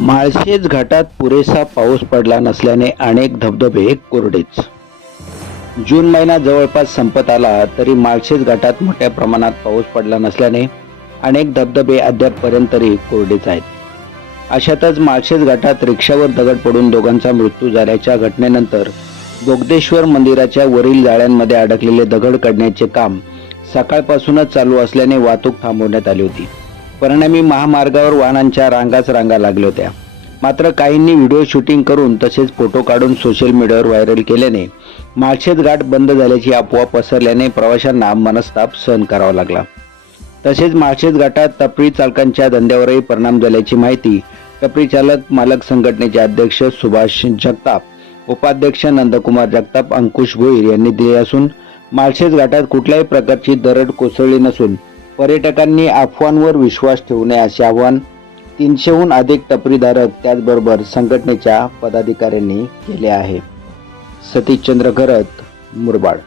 माळशेज घाटात पुरेसा पाऊस पडला नसल्याने अनेक धबधबे कोरडेच. जून महिना जवळपास संपत आला तरी माळशेज घाटात मोठ्या प्रमाणात पाऊस पडला नसल्याने अनेक धबधबे अद्यापपर्यंत तरी कोरडेच आहेत. अशातच माळशेज घाटात रिक्षावर दगड पडून दोघांचा मृत्यू झाल्याच्या घटनेनंतर बोगदेश्वर मंदिराच्या वरील जाळ्यांमध्ये अडकलेले दगड काढण्याचे काम सकाळपासूनच चालू असल्याने वाहतूक थांबवण्यात आली होती. परिणामी महामार्गावर वाहनांच्या रांगाच रांगा लागल्या होत्या. मात्र काहींनी व्हिडिओ शूटिंग करून तसेच फोटो काढून सोशल मीडियावर व्हायरल केल्याने माळशेज घाट बंद झाल्याची अफवा पसरल्याने प्रवाशांना मनस्ताप सहन करावा लागला. तसेच माळशेज घाटात टपरी चालकांच्या धंद्यावरही परिणाम झाल्याची माहिती टपरी चालक मालक संघटनेचे अध्यक्ष सुभाष जगताप उपाध्यक्ष नंदकुमार जगताप अंकुश भोईर यांनी दिले असून माळशेज घाटात कुठल्याही प्रकारची दरड कोसळली नसून पर्यटकांनी अफवांवर विश्वास ठेवू नये असे आवाहन तीनशेहून अधिक टपरीधारक त्याचबरोबर संघटनेच्या पदाधिकाऱ्यांनी केले आहे. सतीशचंद्र करत मुरबाड.